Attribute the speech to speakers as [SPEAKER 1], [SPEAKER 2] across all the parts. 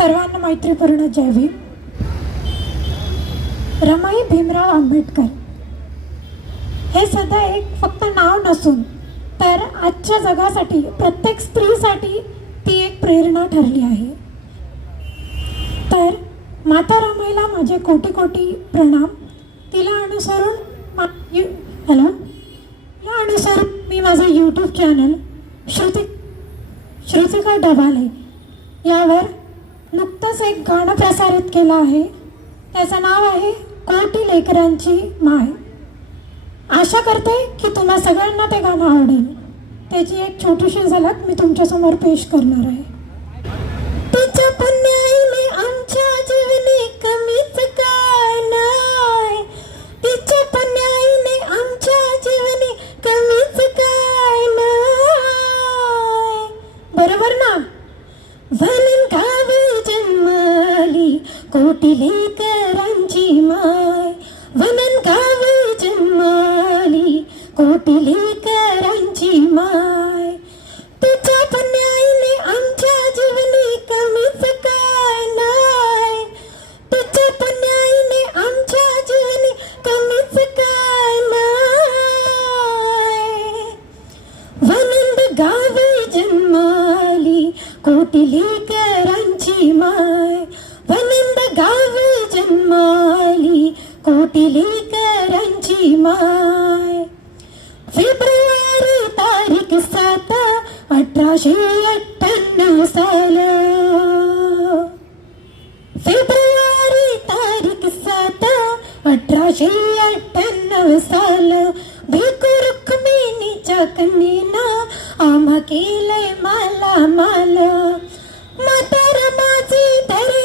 [SPEAKER 1] सर्वांना मैत्रीपूर्ण जय भीम. रमाई भीमराव आंबेडकर. हे सध्या एक फक्त नाव नसून तर आजच्या जगासाठी प्रत्येक स्त्रीसाठी ती एक प्रेरणा ठरली आहे. तर माता रमाईला माझे कोटी कोटी प्रणाम. तिला अनुसरून हॅलो? तिला अनुसरून मी माझं यूट्यूब चॅनल श्रुती श्रुतिका डबाले. यावर नुकतंच एक गाणं प्रसारित केलं आहे. त्याचं नाव आहे कोटी लेकरांची माय. आशा करते की तुम्हा सगळ्यांना ते गाणं आवडेल. त्याची एक छोटीशी झलक मी तुमच्यासमोर पेश करणार आहे. कोटी عنا صلاة فبراير تاريخ السادة أدراجي أدنا وصالة بيكو ركميني جاكنينا آما كيلي مالا مالا مطر ماجي دري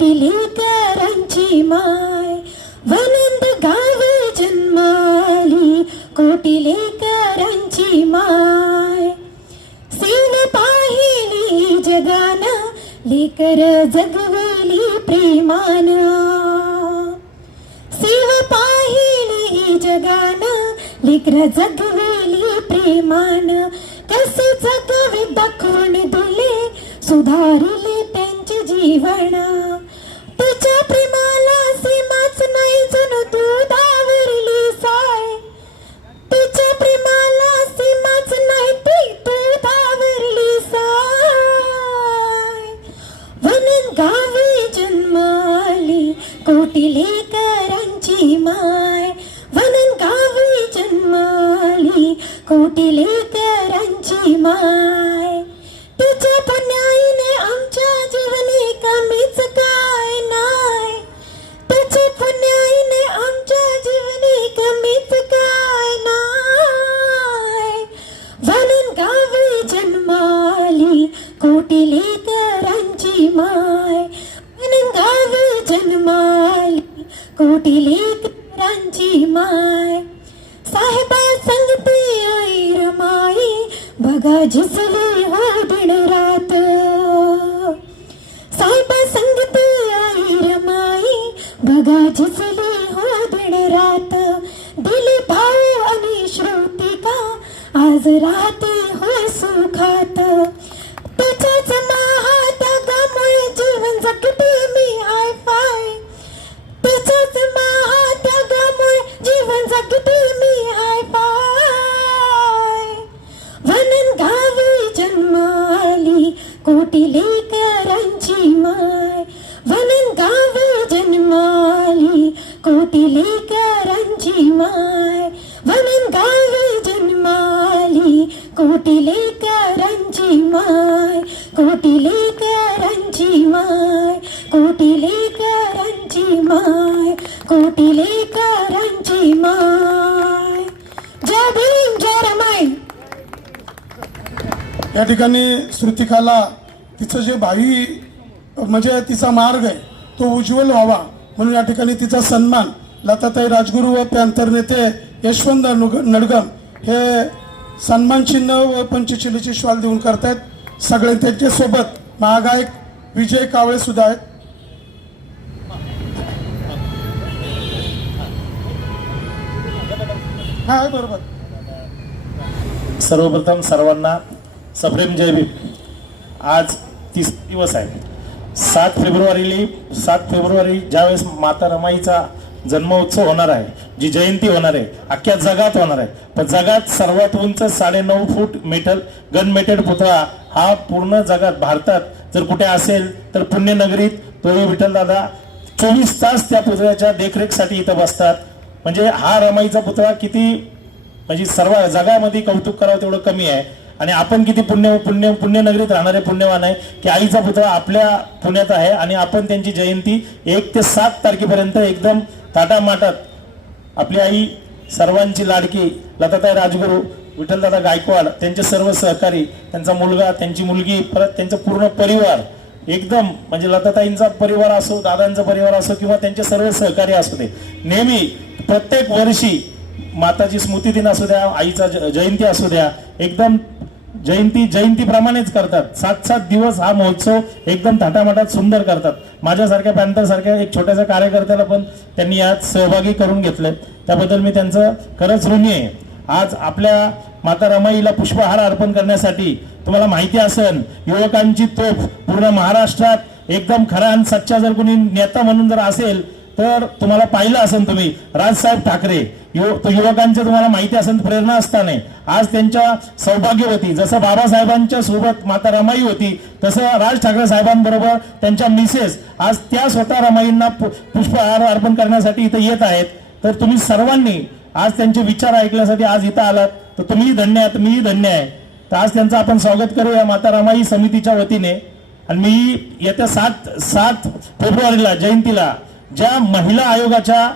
[SPEAKER 1] कोटी लेकरांची माय वनंद गाव जन्माली कोटिलेकरांची माय. सीन पाहिली जगान लेकर जगवली प्रेमान. सेव पाहिली जगान लेकर जगवली प्रेमान. कसे जगवे दाखवून दिले सुधारी कोटी लेकरांची माय. साहेबा सांगते आई रमाई बघा झिसली हो दिन रात. साहेबा सांगते आई रमाई बघा झिसली हो दिन रात. दिली भाऊ आणि श्रुतिका आज राहते हो सुखात. त्याच्याच महात्यागामुळे जीवन जगते मी हाय कोटी लेकरांची माय वनन गावी जन्माली कोटी लेकरांची माय वनन गावी जन्माली कोटी लेकरांची माय कोटी लेकरांची माय कोटी लेकरांची माय कोटी लेकरांची माय जय भीम जय रमाई
[SPEAKER 2] या ठिकाणी श्रुतिकाला तिचं जे भावी म्हणजे तिचा मार्ग आहे तो उज्ज्वल व्हावा. म्हणून या ठिकाणी तिचा सन्मान लताताई राजगुरू व पॅन्थर नेते यशवंत नुग- नडगम हे सन्मान चिन्ह व पंचशिलेची श्वाल देऊन करतायत. सगळे त्यांच्यासोबत महागायक विजय कावळे सुद्धा आहेत. बरोबर.
[SPEAKER 3] सर्वप्रथम सर्वांना सप्रेम जय भीम. आज तीस दिवस आहे. सात फेब्रुवारीला सात फेब्रुवारी ज्यावेळेस माता रमाईचा जन्मोत्सव होणार आहे जी जयंती होणार आहे अख्ख्या जगात होणार आहे. पण जगात सर्वात उंच साडेनऊ फूट मेटल गन मेटेड पुतळा हा पूर्ण जगात भारतात जर कुठे असेल तर पुण्यनगरीत तोळी विठ्ठलदादा चोवीस तास त्या पुतळ्याच्या देखरेखसाठी इथं बसतात. म्हणजे हा रमाईचा पुतळा किती म्हणजे सर्व जगामध्ये कौतुक करावं तेवढं कमी आहे. आणि आपण किती पुण्य पुण्य पुण्यनगरीत राहणारे पुण्यवान आहे की आईचा पुतळा आपल्या पुण्यात आहे आणि आपण त्यांची जयंती एक ते सात तारखेपर्यंत एकदम ताटामाटात आपली आई सर्वांची लाडकी लताताई राजगुरू विठ्ठलदादा गायकवाड त्यांचे सर्व सहकारी त्यांचा मुलगा त्यांची मुलगी परत त्यांचा पूर्ण परिवार एकदम म्हणजे लताताईंचा परिवार असो दादांचा परिवार असो किंवा त्यांचे सर्व सहकारी असू दे. नेहमी प्रत्येक वर्षी माताची स्मृती दिन असू द्या आईचा जयंती असू द्या एकदम जयंती जयंतीप्रमाणेच करतात. सात सात दिवस हा महोत्सव एकदम थाटामाटात सुंदर करतात. माझ्यासारख्या पॅन्थरसारख्या एक छोट्याशा कार्यकर्त्याला पण त्यांनी यात सहभागी करून घेतले त्याबद्दल मी त्यांचं खरंच ऋणी आहे. आज आपल्या माता रमाईला पुष्पहार अर्पण करण्यासाठी तुम्हाला माहिती असेल युवकांची तोफ पूर्ण महाराष्ट्रात एकदम खरा आणि सच्चा जर कोणी नेता म्हणून जर असेल तर तुम्हाला पाहिलं असेल तुम्ही राजसाहेब ठाकरे युव तो युवकांचे तुम्हाला माहिती असेल प्रेरणा असताना आज त्यांच्या सौभाग्य होती जसं बाबासाहेबांच्या सोबत माता रमाई होती तसं राज ठाकरे साहेबांबरोबर त्यांच्या मिसेस आज त्या स्वतः रमाईंना पु- पुष्पहार अर्पण करण्यासाठी इथं येत आहेत. तर तुम्ही सर्वांनी आज त्यांचे विचार ऐकण्यासाठी आज इथं आलात. तर तुम्हीही धन्य आहात मीही धन्य आहे. तर आज त्यांचं आपण स्वागत करूया माता रमाई समितीच्या वतीने. आणि मी येत्या सात सात फेब्रुवारीला जयंतीला ज्या महिला आयोगाच्या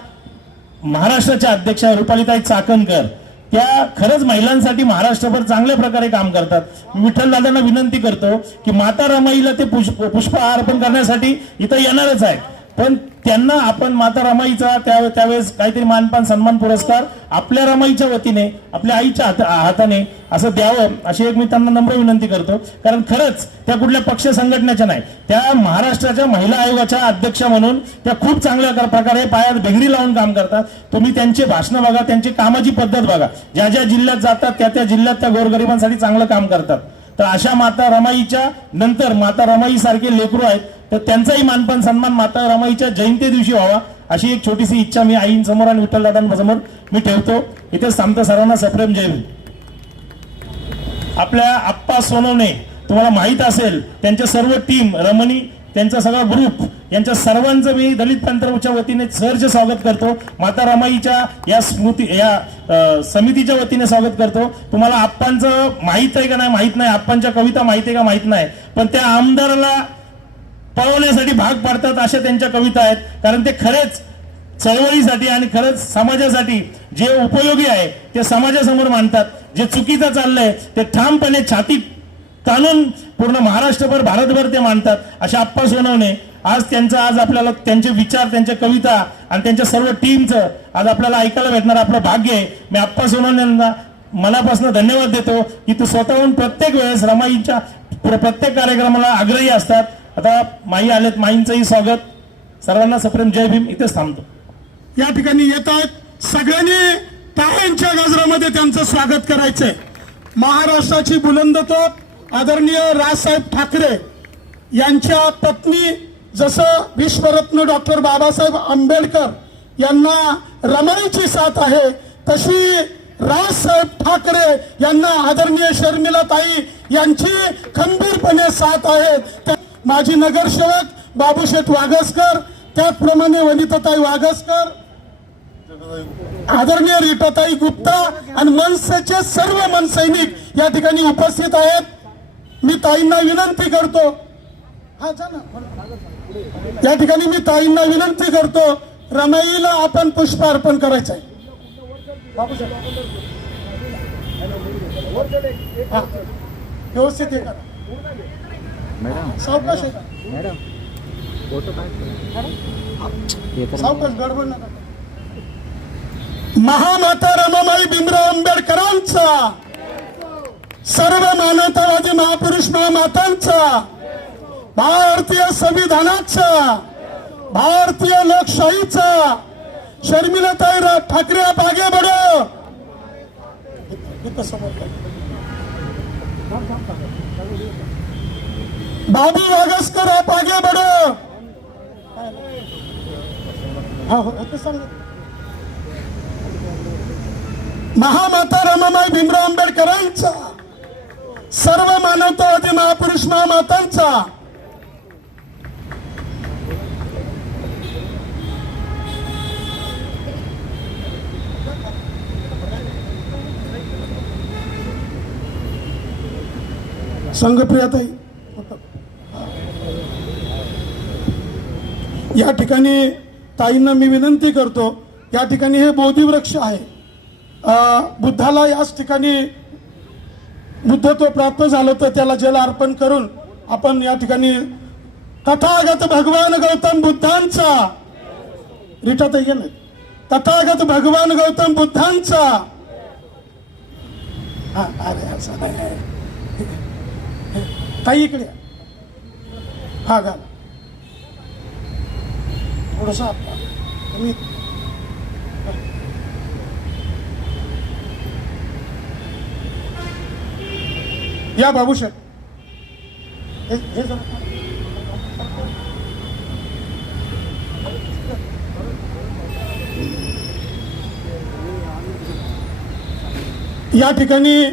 [SPEAKER 3] महाराष्ट्राच्या अध्यक्षा रुपालीताई चाकणकर त्या खरंच महिलांसाठी महाराष्ट्रभर चांगल्या प्रकारे काम करतात. विठ्ठल दादांना विनंती करतो की माता रमाईला ते पुष्प पुष्पहार अर्पण करण्यासाठी इथं येणारच आहे पण त्यांना आपण माता रमाईचा त्या त्यावेळेस काहीतरी मानपान सन्मान पुरस्कार आपल्या रमाईच्या वतीने आपल्या आईच्या हात हाताने असं द्यावं अशी एक मी त्यांना नम्र विनंती करतो. कारण खरंच त्या कुठल्या पक्ष संघटनेच्या नाही त्या महाराष्ट्राच्या महिला आयोगाच्या अध्यक्षा म्हणून त्या खूप चांगल्या प्रकारे पायात भिगरी लावून काम करतात. तुम्ही त्यांचे भाषणं बघा त्यांची कामाची पद्धत बघा. ज्या ज्या जिल्ह्यात जातात त्या त्या जिल्ह्यात त्या गोरगरिबांसाठी चांगलं काम करतात. तर अशा माता रमाईच्या नंतर माता रमाई सारखे लेकरू आहेत तर त्यांचाही मानपान सन्मान माता रमाईच्या जयंती दिवशी व्हावा अशी एक छोटीशी इच्छा मी आईंसमोर आणि विठ्ठलदादांसमोर मी ठेवतो. इथेच थांबतो सर्वांना सप्रेम जय आपल्या आप्पा सोनवणे तुम्हाला माहीत असेल त्यांच्या सर्व टीम रमणी त्यांचा सगळा ग्रुप यांच्या सर्वांचं मी दलित पंथरच्या वतीने सहर्ष स्वागत करतो. माता रमाईच्या या स्मृती या समितीच्या वतीने स्वागत करतो. तुम्हाला आप्पांचं माहीत आहे का नाही? माहीत नाही. आप्पांच्या कविता माहिती आहे का? माहीत नाही. पण त्या आमदाराला पळवण्यासाठी भाग पाडतात अशा त्यांच्या कविता आहेत. कारण ते खरेच चळवळीसाठी आणि खरंच समाजासाठी जे उपयोगी आहे ते समाजासमोर मांडतात. जे चुकीचं चाललंय ते ठामपणे छाती ताणून पूर्ण महाराष्ट्रभर भारतभर ते मांडतात. अशा आप्पा सोनवणे आज त्यांचा आज आपल्याला त्यांचे विचार त्यांच्या कविता आणि त्यांच्या सर्व टीमचं आज आपल्याला ऐकायला भेटणार आपलं भाग्य आहे. मी आप्पा सोनवण्यांना मनापासून धन्यवाद देतो की तू स्वतःहून प्रत्येक वेळेस रमाईच्या प्र- प्रत्येक कार्यक्रमाला आग्रही असतात. आता माई आलेत माईंचंही स्वागत. सर्वांना सप्रेम जय भीम इथेच थांबतो.
[SPEAKER 2] या ठिकाणी येत आहेत सगळ्यांनी टाळ्यांच्या गजरामध्ये त्यांचं स्वागत करायचंय. महाराष्ट्राची बुलंद तोप आदरणीय राजसाहेब ठाकरे यांच्या पत्नी जसं विश्वरत्न डॉक्टर बाबासाहेब आंबेडकर यांना रमाईची साथ आहे तशी राजसाहेब ठाकरे यांना आदरणीय शर्मिला ताई यांची खंबीरपणे साथ आहे. त्या- माजी नगरसेवक बाबूशेठ वागसकर त्याचप्रमाणे वनिताताई वागसकर आदरणीय रीटाताई गुप्ता आणि मनसेचे सर्व मनसैनिक या ठिकाणी उपस्थित आहेत. मी ताईंना विनंती करतो. हा या ठिकाणी मी ताईंना विनंती करतो रमाईला आपण पुष्प अर्पण करायचं आहे. व्यवस्थित हा. व्यवस्थित हे करा सावकाश हे करा. सावकाश गडबड नका महामाता रमाबाई भीमराव आंबेडकरांचा. सर्व मानवतावादी महापुरुष महामातांचा. भारतीय संविधानाचा. भारतीय लोकशाहीचा. शर्मिलाताई रा- ठाकरे आप आगे बढो. बाबू वागस्कर आप आगे बढो हो, महामाता रमाबाई भीमराव आंबेडकरांचा सर्व मानवतावादी महापुरुष महामातांचा. संघप्रियाताई या ठिकाणी ताईंना मी विनंती करतो या ठिकाणी हे बोधिवृक्ष आहे. बुद्धाला याच ठिकाणी बुद्धत्व प्राप्त झालं तर त्याला जल अर्पण करून आपण या ठिकाणी तथागत भगवान गौतम बुद्धांचा रिटात तर तथागत भगवान गौतम बुद्धांचा. हा, अरे, असं नाही. ताई इकडे हा घाल. थोडस तुम्ही या बाबू हे या ठिकाणी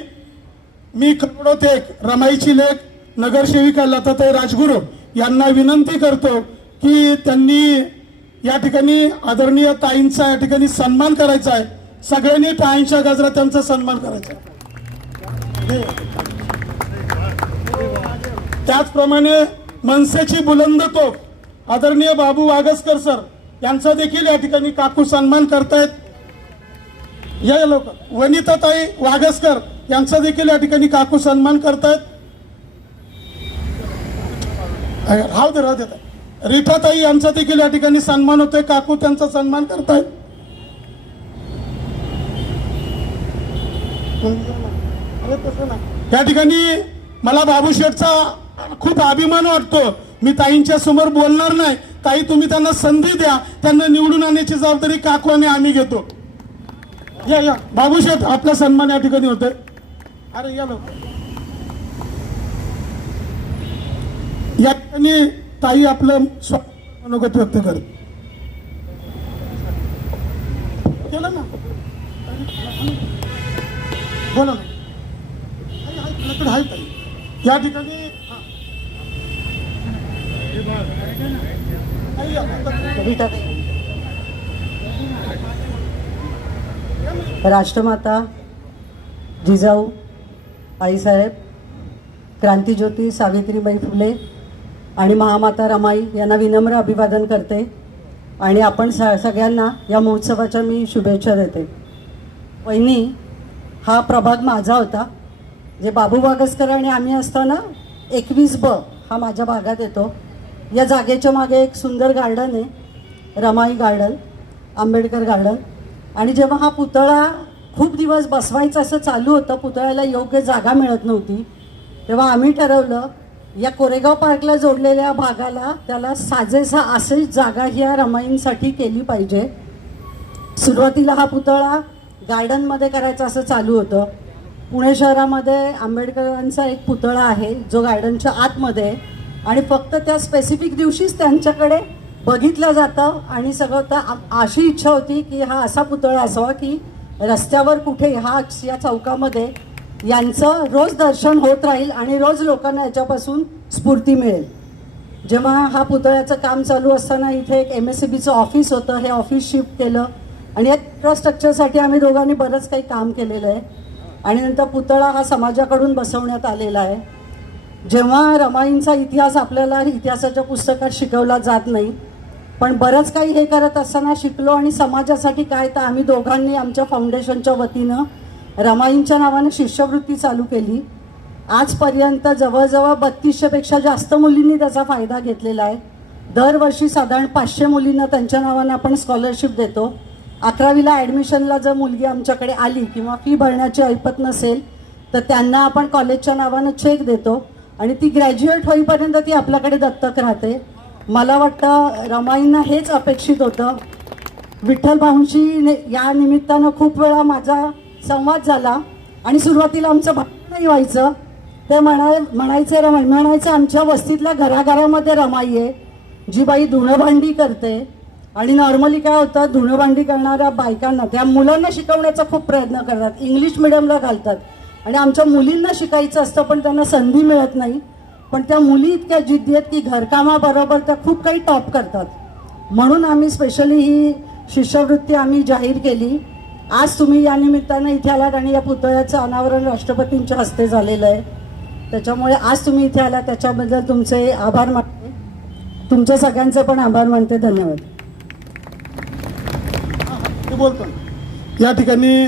[SPEAKER 2] मी करोडोत रमाईची लेख नगरसेविका लताताई राजगुरू यांना विनंती करतो की त्यांनी या ठिकाणी आदरणीय ताईंचा या ठिकाणी सन्मान करायचा आहे. सगळ्यांनी टाळींच्या गजरा त्यांचा सन्मान करायचा त्याचप्रमाणे मनसेची बुलंद तोफ आदरणीय बाबू वागसकर सर यांचा देखील या ठिकाणी काकू सन्मान करतायत. या लोक वनिताताई वागसकर यांचा देखील या ठिकाणी काकू सन्मान करतायत. राहू दे राहू दे ताई. यांचा देखील या ठिकाणी सन्मान होतोय. काकू त्यांचा सन्मान करतायत. या ठिकाणी मला बाबू शेठचा खूप अभिमान वाटतो. मी ताईंच्या समोर बोलणार नाही. ताई तुम्ही त्यांना संधी द्या. त्यांना निवडून आणण्याची जबाबदारी काकू आणि आम्ही घेतो. या या. बाबू शेठ आपला सन्मान या ठिकाणी होतोय. अरे या लोक या ठिकाणी ताई आपलं स्व मनोगत व्यक्त करत केलं ना? बोला ना. आहे, ताई. या ठिकाणी
[SPEAKER 4] राष्ट्रमाता जिजाऊ आईसाहेब क्रांतीज्योती सावित्रीबाई फुले आणि महामाता रमाई यांना विनम्र अभिवादन करते. आणि आपण स सगळ्यांना या महोत्सवाच्या मी शुभेच्छा देते. वहिनी हा प्रभाग माझा होता जे बाबू बागसकर आणि आम्ही असताना एकवीस ब हा माझ्या भागात येतो. या जागेच्या मागे एक सुंदर गार्डन आहे रमाई गार्डन आंबेडकर गार्डन. आणि जेव्हा हा पुतळा खूप दिवस बसवायचं असं चालू होतं पुतळ्याला योग्य जागा मिळत नव्हती तेव्हा आम्ही ठरवलं या कोरेगाव पार्कला जोडलेल्या भागाला त्याला साजेसा असेच जागा ह्या रमाईंसाठी केली पाहिजे. सुरुवातीला हा पुतळा गार्डनमध्ये करायचा असं चालू होतं. पुणे शहरामध्ये आंबेडकरांचा एक पुतळा आहे जो गार्डनच्या आतमध्ये आणि फक्त त्या स्पेसिफिक दिवशीच त्यांच्याकडे बघितलं जातं आणि सगळं तर अशी इच्छा होती की हा असा पुतळा असावा की रस्त्यावर कुठे हा या चौकामध्ये यांचं रोज दर्शन होत राहील आणि रोज लोकांना याच्यापासून स्फूर्ती मिळेल. जेव्हा हा पुतळ्याचं काम चालू असताना इथे एक एम एस सी बीचं ऑफिस होतं हे ऑफिस शिफ्ट केलं आणि या इन्फ्रास्ट्रक्चरसाठी आम्ही दोघांनी बरंच काही काम केलेलं आहे. आणि नंतर पुतळा हा समाजाकडून बसवण्यात आलेला आहे. जेव्हा रमाईंचा इतिहास आपल्याला इतिहासाच्या पुस्तकात शिकवला जात नाही पण बरंच काही हे करत असताना शिकलो आणि समाजासाठी काय तर आम्ही दोघांनी आमच्या फाउंडेशनच्या वतीनं रमाईंच्या नावानं शिष्यवृत्ती चालू केली. आजपर्यंत जवळजवळ बत्तीसशेपेक्षा जास्त मुलींनी त्याचा फायदा घेतलेला आहे. दरवर्षी साधारण पाचशे मुलींना त्यांच्या नावानं आपण स्कॉलरशिप देतो. अकरावीला ॲडमिशनला जर मुलगी आमच्याकडे आली किंवा फी भरण्याची ऐपत नसेल तर त्यांना आपण कॉलेजच्या नावानं चेक देतो आणि ती ग्रॅज्युएट होईपर्यंत ती आपल्याकडे दत्तक राहते. मला वाटतं रमाईंना हेच अपेक्षित होतं. विठ्ठल भाऊंशी ने- या निमित्तानं खूप वेळा माझा संवाद झाला आणि सुरुवातीला आमचं भांडणही व्हायचं. ते म्हणाय म्हणायचे रमाई म्हणायचं आमच्या वस्तीतल्या घराघरामध्ये रमाई आहे. जी बाई धुणं भांडी करते. आणि नॉर्मली काय होतं धुणंभांडी करणाऱ्या बायकांना त्या मुलांना शिकवण्याचा खूप प्रयत्न करतात. इंग्लिश मिडियमला घालतात. आणि आमच्या मुलींना शिकायचं असतं पण त्यांना संधी मिळत नाही. पण त्या मुली इतक्या जिद्दी आहेत की घरकामाबरोबर त्या खूप काही टॉप करतात. म्हणून आम्ही स्पेशली ही शिष्यवृत्ती आम्ही जाहीर केली. आज तुम्ही या निमित्तानं इथे आलात आणि या पुतळ्याचं अनावरण राष्ट्रपतींच्या हस्ते झालेलं आहे. त्याच्यामुळे आज तुम्ही इथे आला त्याच्याबद्दल तुमचे आभार मानते. तुमच्या सगळ्यांचे पण आभार मानते. धन्यवाद.
[SPEAKER 2] बोलतो. या ठिकाणी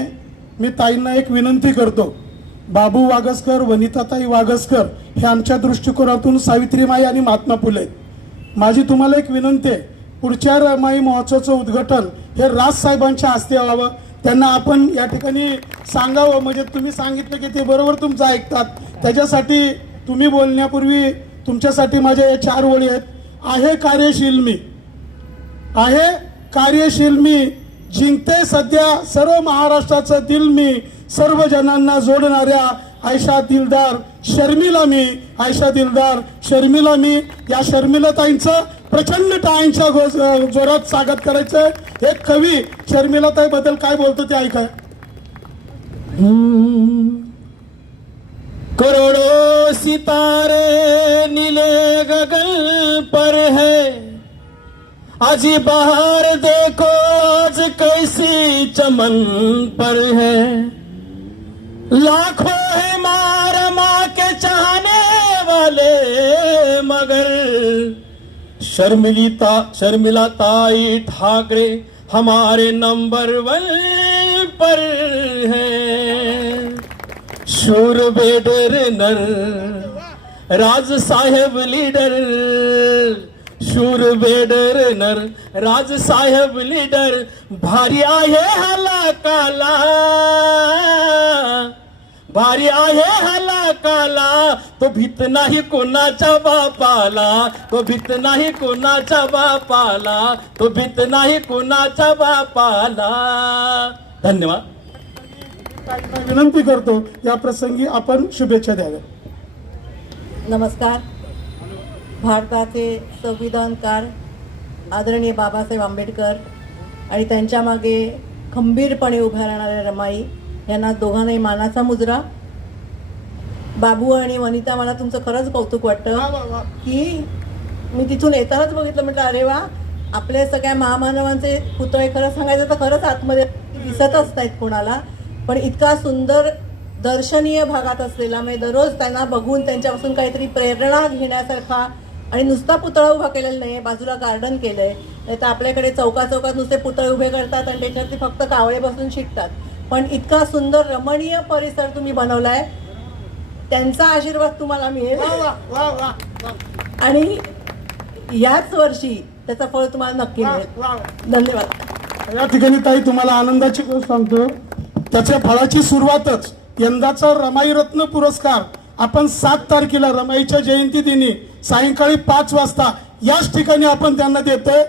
[SPEAKER 2] मी ताईंना एक विनंती करतो. बाबू वागसकर वनिताताई वागसकर हे आमच्या दृष्टिकोनातून सावित्रीमाई आणि महात्मा फुले. माझी तुम्हाला एक विनंती आहे. पुढच्या रमाई महोत्सवाचं उद्घाटन हे राज साहेबांच्या हस्ते व्हावं. त्यांना आपण या ठिकाणी सांगावं. म्हणजे तुम्ही सांगितलं की ते बरोबर तुमचं ऐकतात. त्याच्यासाठी तुम्ही बोलण्यापूर्वी तुमच्यासाठी माझ्या या चार ओळी आहेत. आहे कार्यशील मी. आहे कार्यशील मी. जिंकते सध्या सर्व महाराष्ट्राचं दिल मी. सर्व जणांना जोडणाऱ्या आयशा दिलदार शर्मिला मी. आयशा दिलदार शर्मिला मी. या शर्मिलाताईंचं प्रचंड टाळ्यांच्या जोरात स्वागत करायचं एक कवी शर्मिलाताई बद्दल काय बोलतो ते ऐका.
[SPEAKER 5] करोडो सितारे नीले गगन पर है. अजी बाहर देखो आज कैसी चमन पर है. लाखों है मार माँ के चाहने वाले मगर शर्मिलिता शर्मिला ताई ठाकरे हमारे नंबर वन पर है। शूर बेडर नर, राज साहेब लीडर। शूर बेडर नर, राज साहेब लीडर भारी आहे हला काला। भारी आहे हाला काला तो भीत नाही कोणाच्या बापाला तो भीत नाही कोणाच्या बापाला तो भीत नाही कोणाच्या बापाला. धन्यवाद.
[SPEAKER 2] विनंती करतो या प्रसंगी आपण शुभेच्छा द्याव्या.
[SPEAKER 6] नमस्कार. भारताचे संविधानकार आदरणीय बाबासाहेब आंबेडकर आणि त्यांच्या मागे खंबीरपणे उभ्या राहणाऱ्या रमाई यांना दोघांनाही मानाचा मुजरा. बाबू आणि वनिता मला तुमचं खरंच कौतुक वाटतं की मी तिथून येतानाच बघितलं. म्हटलं अरे वा आपल्या सगळ्या महामानवांचे पुतळे खरं सांगायचं तर खरंच आतमध्ये दिसतच नाहीत कोणाला. पण इतका सुंदर दर्शनीय भागात असलेला म्हणजे दररोज त्यांना बघून त्यांच्यापासून काहीतरी प्रेरणा घेण्यासारखा आणि नुसता पुतळा उभा केलेला नाही बाजूला गार्डन केलंय. नाही तर आपल्याकडे चौका चौकात नुसते पुतळे उभे करतात आणि त्याच्यावरती फक्त कावळे बसून शिकतात. पण इतका सुंदर रमणीय परिसर तुम्ही बनवलाय. त्यांचा आशीर्वाद तुम्हाला मिळेल. आणि याच वर्षी त्याचं फळ तुम्हाला नक्की मिळेल. धन्यवाद.
[SPEAKER 2] या ठिकाणी ताई तुम्हाला आनंदाची गोष्ट सांगतो. त्याच्या फळाची सुरुवातच यंदाचा रमाई रत्न पुरस्कार. आपण सात तारखेला रमाईच्या जयंती दिनी सायंकाळी पाच वाजता याच ठिकाणी आपण त्यांना देतोय.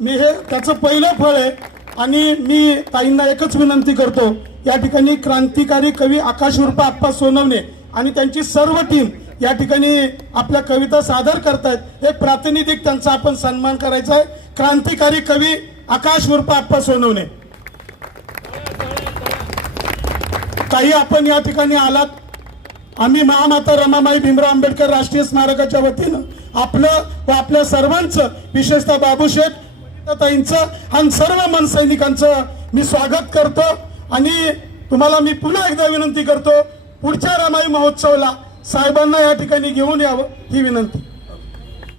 [SPEAKER 2] मी हे त्याचं पहिलं फळ आहे. आणि मी ताईंना एकच विनंती करतो या ठिकाणी क्रांतिकारी कवी आकाश उर्फ आप्पा सोनवणे आणि त्यांची सर्व टीम या ठिकाणी आपल्या कविता सादर करतायत. हे प्रातिनिधिक त्यांचा आपण सन्मान करायचा आहे. क्रांतिकारी कवी आकाश उर्फ आप्पा सोनवणे. काही आपण या ठिकाणी आलात. आम्ही महामाता रमामाई भीमराव आंबेडकर राष्ट्रीय स्मारकाच्या वतीनं आपलं व आपल्या सर्वांचं विशेषतः बाबूशेठ ताईंचं आणि सर्व मनसैनिकांचं मी स्वागत करतो. आणि तुम्हाला मी पुन्हा एकदा विनंती करतो पुढच्या रमाई महोत्सवाला साहेबांना या ठिकाणी घेऊन यावं ही विनंती.